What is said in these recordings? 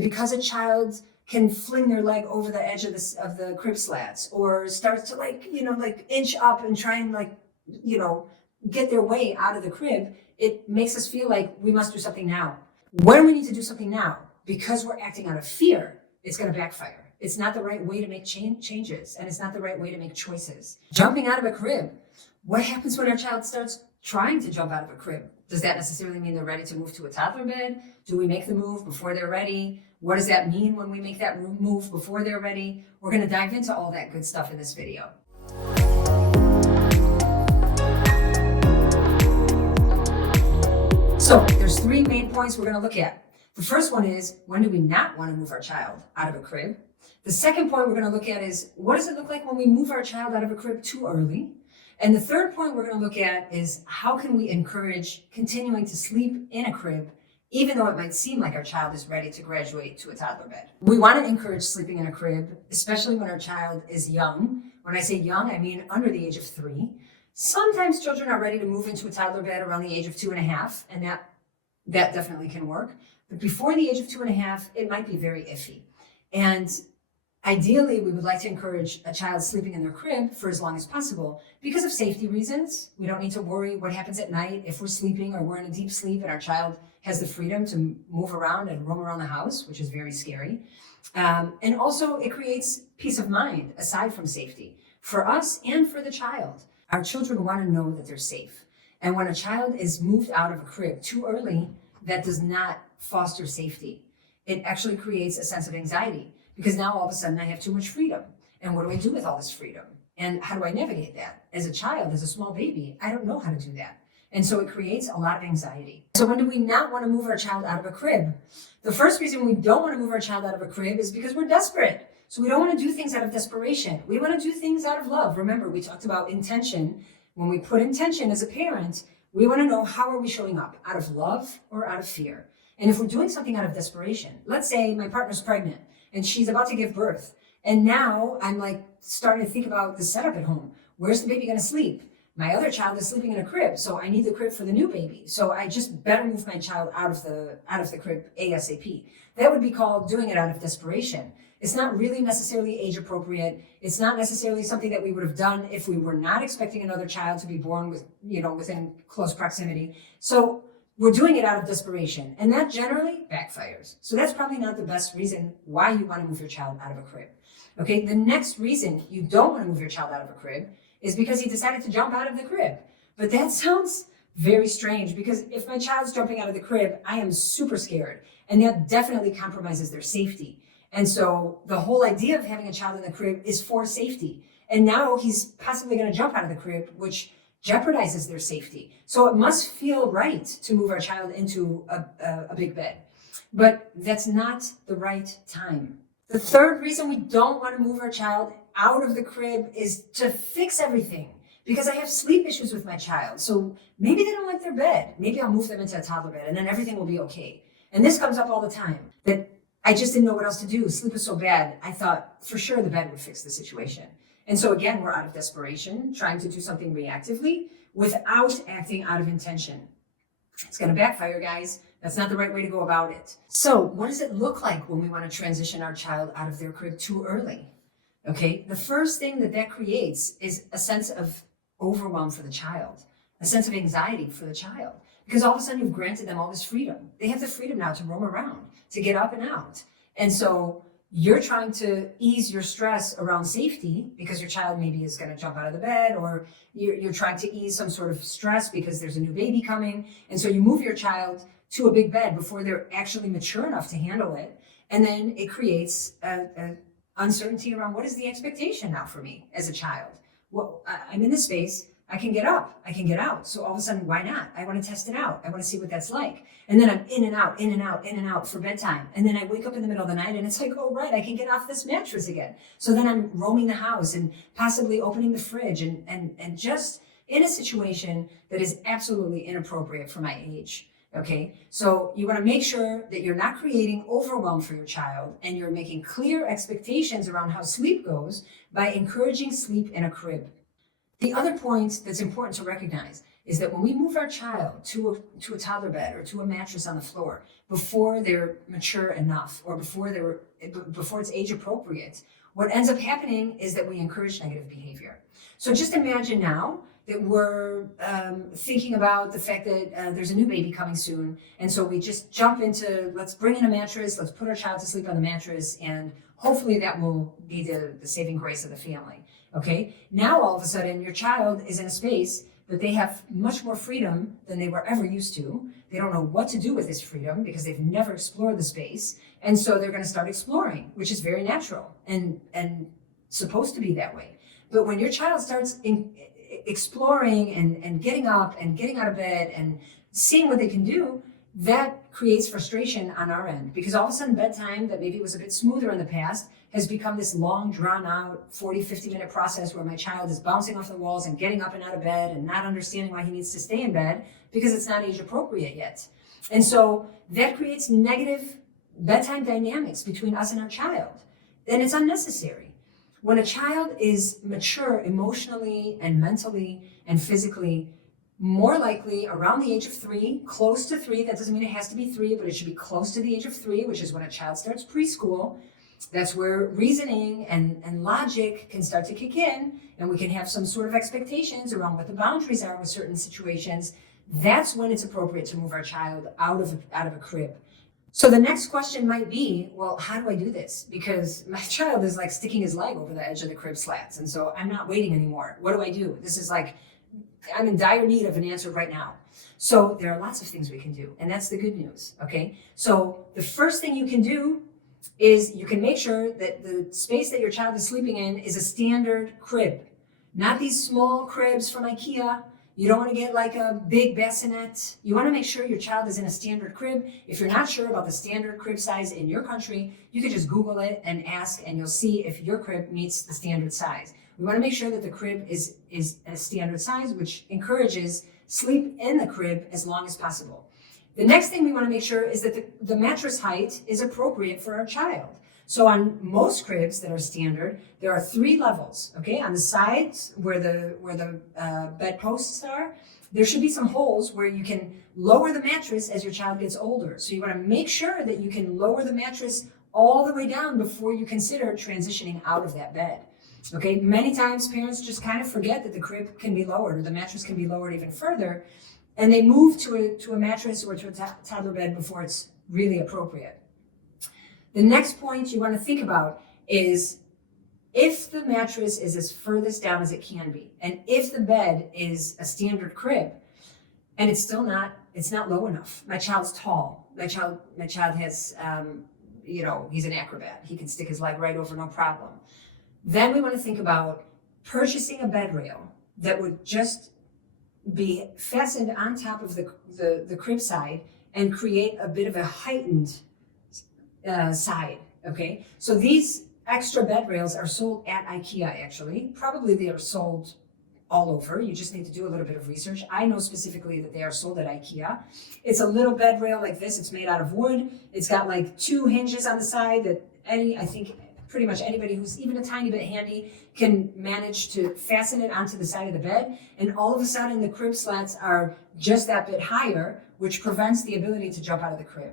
because a child can fling their leg over the edge of the crib slats, or starts to inch up and try and get their way out of the crib, it makes us feel like we must do something now. When we need to do something now, because we're acting out of fear, it's going to backfire. It's not the right way to make changes, and it's not the right way to make choices. Jumping out of a crib. What happens when our child starts trying to jump out of a crib? Does that necessarily mean they're ready to move to a toddler bed? Do we make the move before they're ready? What does that mean when we make that move before they're ready? We're going to dive into all that good stuff in this video. So there's 3 main points we're going to look at. The first one is, when do we not want to move our child out of a crib? The second point we're going to look at is, what does it look like when we move our child out of a crib too early? And the third point we're going to look at is, how can we encourage continuing to sleep in a crib, even though it might seem like our child is ready to graduate to a toddler bed? We want to encourage sleeping in a crib, especially when our child is young. When I say young, I mean under the age of 3. Sometimes children are ready to move into a toddler bed around the age of 2.5, and that definitely can work. But before the age of 2.5, it might be very iffy. And ideally, we would like to encourage a child sleeping in their crib for as long as possible because of safety reasons. We don't need to worry what happens at night if we're sleeping or we're in a deep sleep and our child has the freedom to move around and roam around the house, which is very scary. And also, it creates peace of mind aside from safety for us and for the child. Our children want to know that they're safe. And when a child is moved out of a crib too early, that does not foster safety. It actually creates a sense of anxiety, because now all of a sudden I have too much freedom. And what do I do with all this freedom? And how do I navigate that? As a child, as a small baby, I don't know how to do that. And so it creates a lot of anxiety. So when do we not want to move our child out of a crib? The first reason we don't want to move our child out of a crib is because we're desperate. So we don't want to do things out of desperation. We want to do things out of love. Remember, we talked about intention. When we put intention as a parent, we want to know, how are we showing up? Out of love or out of fear? And if we're doing something out of desperation, let's say my partner's pregnant and she's about to give birth, and now I'm starting to think about the setup at home. Where's the baby going to sleep? My other child is sleeping in a crib, so I need the crib for the new baby. So I just better move my child out of the crib ASAP. That would be called doing it out of desperation. It's not really necessarily age appropriate. It's not necessarily something that we would have done if we were not expecting another child to be born within close proximity. So we're doing it out of desperation, and that generally backfires. So that's probably not the best reason why you want to move your child out of a crib. Okay, the next reason you don't want to move your child out of a crib is because he decided to jump out of the crib. But that sounds very strange, because if my child's jumping out of the crib, I am super scared, and that definitely compromises their safety. And so the whole idea of having a child in the crib is for safety. And now he's possibly going to jump out of the crib, which jeopardizes their safety. So it must feel right to move our child into a big bed. But that's not the right time. The third reason we don't want to move our child out of the crib is to fix everything, because I have sleep issues with my child. So maybe they don't like their bed. Maybe I'll move them into a toddler bed and then everything will be okay. And this comes up all the time, that I just didn't know what else to do. Sleep was so bad. I thought for sure the bed would fix the situation. And so again, we're out of desperation, trying to do something reactively without acting out of intention. It's going to backfire, guys. That's not the right way to go about it. So what does it look like when we want to transition our child out of their crib too early? Okay, the first thing that creates is a sense of overwhelm for the child, a sense of anxiety for the child, because all of a sudden you've granted them all this freedom. They have the freedom now to roam around, to get up and out. And so you're trying to ease your stress around safety because your child maybe is going to jump out of the bed, or you're trying to ease some sort of stress because there's a new baby coming. And so you move your child to a big bed before they're actually mature enough to handle it. And then it creates a uncertainty around, what is the expectation now for me as a child? Well, I'm in this space. I can get up, I can get out. So all of a sudden, why not? I want to test it out. I want to see what that's like. And then I'm in and out, in and out, in and out for bedtime. And then I wake up in the middle of the night and it's like, oh, right, I can get off this mattress again. So then I'm roaming the house and possibly opening the fridge and just in a situation that is absolutely inappropriate for my age. Okay, so you want to make sure that you're not creating overwhelm for your child, and you're making clear expectations around how sleep goes by encouraging sleep in a crib. The other point that's important to recognize is that when we move our child to a toddler bed or to a mattress on the floor before they're mature enough or before it's age appropriate, what ends up happening is that we encourage negative behavior. So just imagine now that we're thinking about the fact that there's a new baby coming soon. And so we just jump into, let's bring in a mattress, let's put our child to sleep on the mattress, and hopefully that will be the saving grace of the family. Okay, now all of a sudden your child is in a space that they have much more freedom than they were ever used to. They don't know what to do with this freedom because they've never explored the space. And so they're going to start exploring, which is very natural and supposed to be that way. But when your child starts exploring and getting up and getting out of bed and seeing what they can do, that creates frustration on our end, because all of a sudden bedtime that maybe was a bit smoother in the past has become this long, drawn out 40, 50-minute process where my child is bouncing off the walls and getting up and out of bed and not understanding why he needs to stay in bed because it's not age appropriate yet. And so that creates negative bedtime dynamics between us and our child. And it's unnecessary. When a child is mature emotionally and mentally and physically, more likely around the age of 3, close to 3, that doesn't mean it has to be 3, but it should be close to the age of 3, which is when a child starts preschool. That's where reasoning and logic can start to kick in, and we can have some sort of expectations around what the boundaries are with certain situations. That's when it's appropriate to move our child out of a crib. So the next question might be, well, how do I do this? Because my child is like sticking his leg over the edge of the crib slats, and so I'm not waiting anymore. What do I do? This is like, I'm in dire need of an answer right now. So there are lots of things we can do, and that's the good news, okay? So the first thing you can do is you can make sure that the space that your child is sleeping in is a standard crib, not these small cribs from IKEA. You don't want to get like a big bassinet. You want to make sure your child is in a standard crib. If you're not sure about the standard crib size in your country, you can just Google it and ask, and you'll see if your crib meets the standard size. We want to make sure that the crib is a standard size, which encourages sleep in the crib as long as possible. The next thing we want to make sure is that the mattress height is appropriate for our child. So on most cribs that are standard, there are 3 levels, okay? On the sides where the bed posts are, there should be some holes where you can lower the mattress as your child gets older. So you want to make sure that you can lower the mattress all the way down before you consider transitioning out of that bed. Okay, many times parents just kind of forget that the crib can be lowered or the mattress can be lowered even further, and they move to a mattress or to a toddler bed before it's really appropriate. The next point you want to think about is if the mattress is as furthest down as it can be, and if the bed is a standard crib, and it's not low enough. My child's tall. My child has, he's an acrobat. He can stick his leg right over, no problem. Then we want to think about purchasing a bed rail that would just be fastened on top of the crib side and create a bit of a heightened side, okay? So these extra bed rails are sold at IKEA, actually. Probably they are sold all over. You just need to do a little bit of research. I know specifically that they are sold at IKEA. It's a little bed rail like this. It's made out of wood. It's got like 2 hinges on the side that I think pretty much anybody who's even a tiny bit handy can manage to fasten it onto the side of the bed. And all of a sudden the crib slats are just that bit higher, which prevents the ability to jump out of the crib.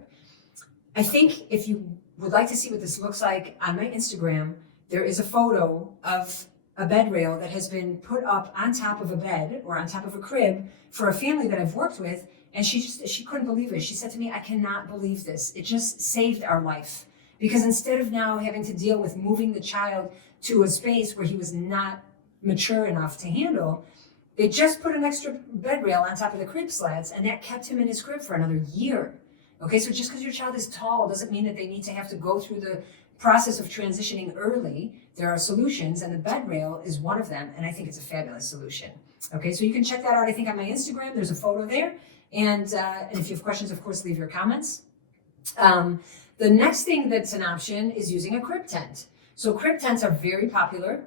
I think if you would like to see what this looks like, on my Instagram, there is a photo of a bed rail that has been put up on top of a bed or on top of a crib for a family that I've worked with. And she couldn't believe it. She said to me, I cannot believe this. It just saved our life. Because instead of now having to deal with moving the child to a space where he was not mature enough to handle, they just put an extra bed rail on top of the crib slats, and that kept him in his crib for another year. Okay, so just because your child is tall doesn't mean that they need to have to go through the process of transitioning early. There are solutions, and the bed rail is one of them, and I think it's a fabulous solution. Okay, so you can check that out, I think, on my Instagram. There's a photo there. And if you have questions, of course, leave your comments. The next thing that's an option is using a crib tent. So crib tents are very popular.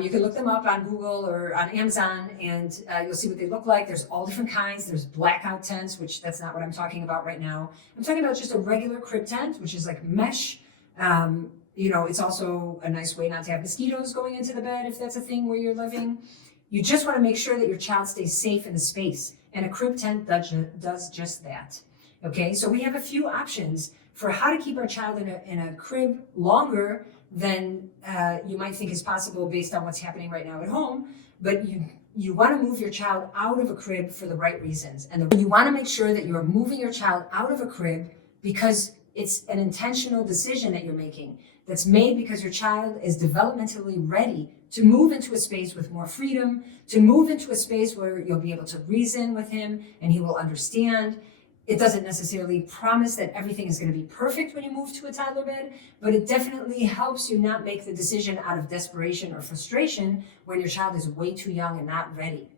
You can look them up on Google or on Amazon, and you'll see what they look like. There's all different kinds. There's blackout tents, which that's not what I'm talking about right now. I'm talking about just a regular crib tent, which is like mesh. It's also a nice way not to have mosquitoes going into the bed if that's a thing where you're living. You just want to make sure that your child stays safe in the space, and a crib tent does just that. Okay, so we have a few options for how to keep our child in a crib longer than you might think is possible based on what's happening right now at home, but you want to move your child out of a crib for the right reasons. And you want to make sure that you're moving your child out of a crib because it's an intentional decision that you're making that's made because your child is developmentally ready to move into a space with more freedom, to move into a space where you'll be able to reason with him and he will understand. It doesn't necessarily promise that everything is going to be perfect when you move to a toddler bed, but it definitely helps you not make the decision out of desperation or frustration when your child is way too young and not ready.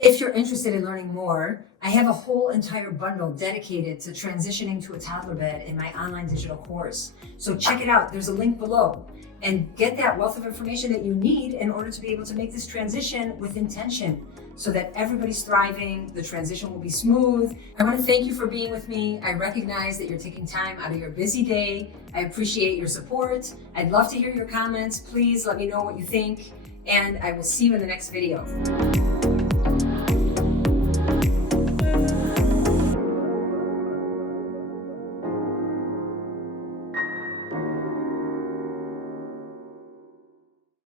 If you're interested in learning more, I have a whole entire bundle dedicated to transitioning to a toddler bed in my online digital course. So check it out. There's a link below. And get that wealth of information that you need in order to be able to make this transition with intention so that everybody's thriving, the transition will be smooth. I want to thank you for being with me. I recognize that you're taking time out of your busy day. I appreciate your support. I'd love to hear your comments. Please let me know what you think, and I will see you in the next video.